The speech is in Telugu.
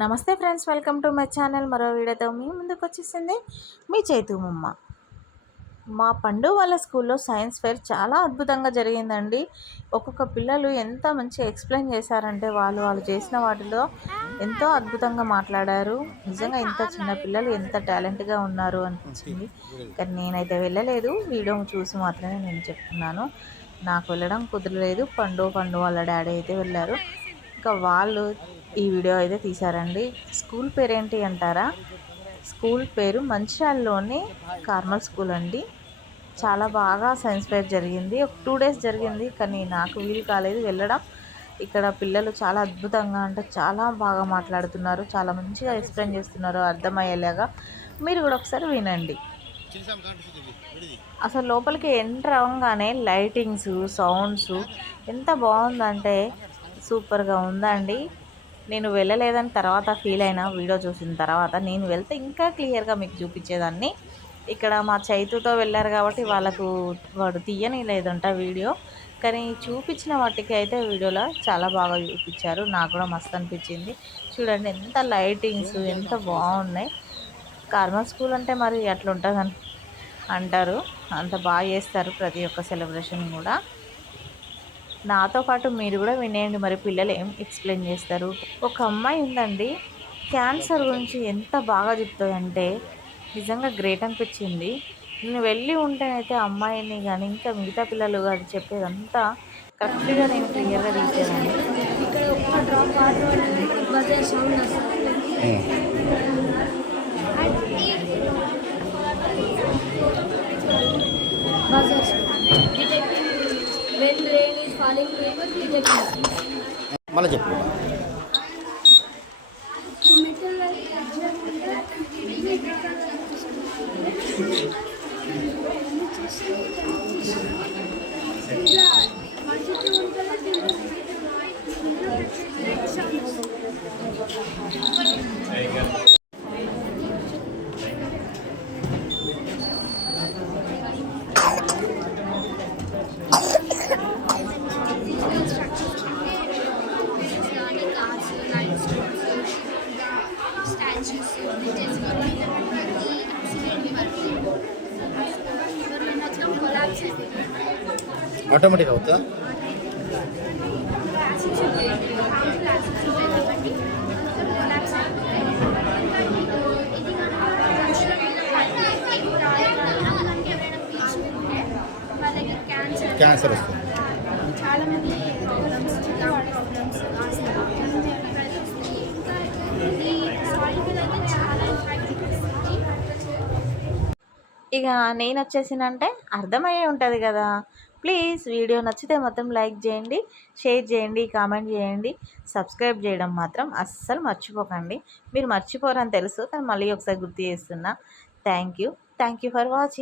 నమస్తే friends welcome to my channel. మరో వీడియోతో మీ ముందుకు వచ్చేసింది మీ చైతుమమ్మ మా పండు వాళ్ళ స్కూల్లో సైన్స్ ఫేర్ చాలా అద్భుతంగా జరిగిందండి. ఒక్కొక్క పిల్లలు ఎంత మంచిగా ఎక్స్ప్లెయిన్ చేశారంటే వాళ్ళు వాళ్ళు చేసిన వాటిలో ఎంతో అద్భుతంగా మాట్లాడారు. నిజంగా ఇంత చిన్న పిల్లలు ఎంత టాలెంట్గా ఉన్నారు అనిపించింది. కానీ నేనైతే వెళ్ళలేదు. వీడియో చూసి మాత్రమే నేను చెప్తున్నాను. నాకు వెళ్ళడం కుదరలేదు. పండు పండు వాళ్ళ డాడీ అయితే వెళ్ళారు. ఇంకా వాళ్ళు ఈ వీడియో అయితే తీశారండి. స్కూల్ పేరు ఏంటి అంటారా? స్కూల్ పేరు మంచిర్యాలలోని కార్మల్ స్కూల్ అండి. చాలా బాగా సైన్స్ ఫేర్ జరిగింది. ఒక టూ డేస్ జరిగింది కానీ నాకు వీలు కాలేదు వెళ్ళడం. ఇక్కడ పిల్లలు చాలా అద్భుతంగా అంటే చాలా బాగా మాట్లాడుతున్నారు. చాలా మంచిగా ఎక్స్ప్లెయిన్ చేస్తున్నారు. అర్థమయ్యేలాగా మీరు కూడా ఒకసారి వినండి. అసలు లోపలికి ఎంటర్ అవ్వగానే లైటింగ్స్ సౌండ్స్ ఎంత బాగుందంటే సూపర్గా ఉందండి. నేను వెళ్ళలేదని తర్వాత ఫీల్ అయిన వీడియో చూసిన తర్వాత నేను వెళ్తే ఇంకా క్లియర్గా మీకు చూపించేదాన్ని. ఇక్కడ మా చైతుతో వెళ్ళారు కాబట్టి వాళ్ళకు వాడు తీయని లేదంట వీడియో. కానీ చూపించిన వాటికి అయితే వీడియోలో చాలా బాగా చూపించారు. నాకు కూడా మస్తు అనిపించింది. చూడండి ఎంత లైటింగ్స్ ఎంత బాగున్నాయి. కార్మల్ స్కూల్ అంటే మరి అట్లా ఉంటుందని అంటారు. అంత బాగా చేస్తారు ప్రతి ఒక్క సెలబ్రేషన్ కూడా. నాతో పాటు మీరు కూడా వినేయండి. మరి పిల్లలు ఏం ఎక్స్ప్లెయిన్ చేస్తారు? ఒక అమ్మాయి ఉందండి. క్యాన్సర్ గురించి ఎంత బాగా చెప్తుందంటే నిజంగా గ్రేట్ అనిపించింది. నేను వెళ్ళి ఉంటేనైతే అమ్మాయిని కానీ ఇంకా మిగతా పిల్లలు అది చెప్పేదంతా కరెక్ట్గా నేను క్లియర్గా తీసేదాన్ని ఇక్కడ ఒక్క డ్రాప్ వాటర్ బజార్ సౌండ్ వస్తుంది. Buzzer sound. మళ్ళీ చెప్పు పీల్చుకుంటే వాళ్ళకి క్యాన్సర్ క్యాన్సర్ వస్తుంది చాలా మంది ప్రాబ్లమ్స్ చిన్న ప్రాబ్లమ్స్ ఆస్తమా ఇంకా ఈ సాయిల్ మీద అయితే చాలా ఇంపాక్ట్ చూపిస్తుంది ఇక నేను వచ్చేసినంటే అర్థమయ్యే ఉంటుంది కదా. ప్లీజ్ వీడియో నచ్చితే మొత్తం లైక్ చేయండి షేర్ చేయండి కామెంట్ చేయండి. సబ్స్క్రైబ్ చేయడం మాత్రం అస్సలు మర్చిపోకండి. మీరు మర్చిపోరని తెలుసు కానీ మళ్ళీ ఒకసారి గుర్తు చేస్తున్నా. Thank you. Thank you for watching.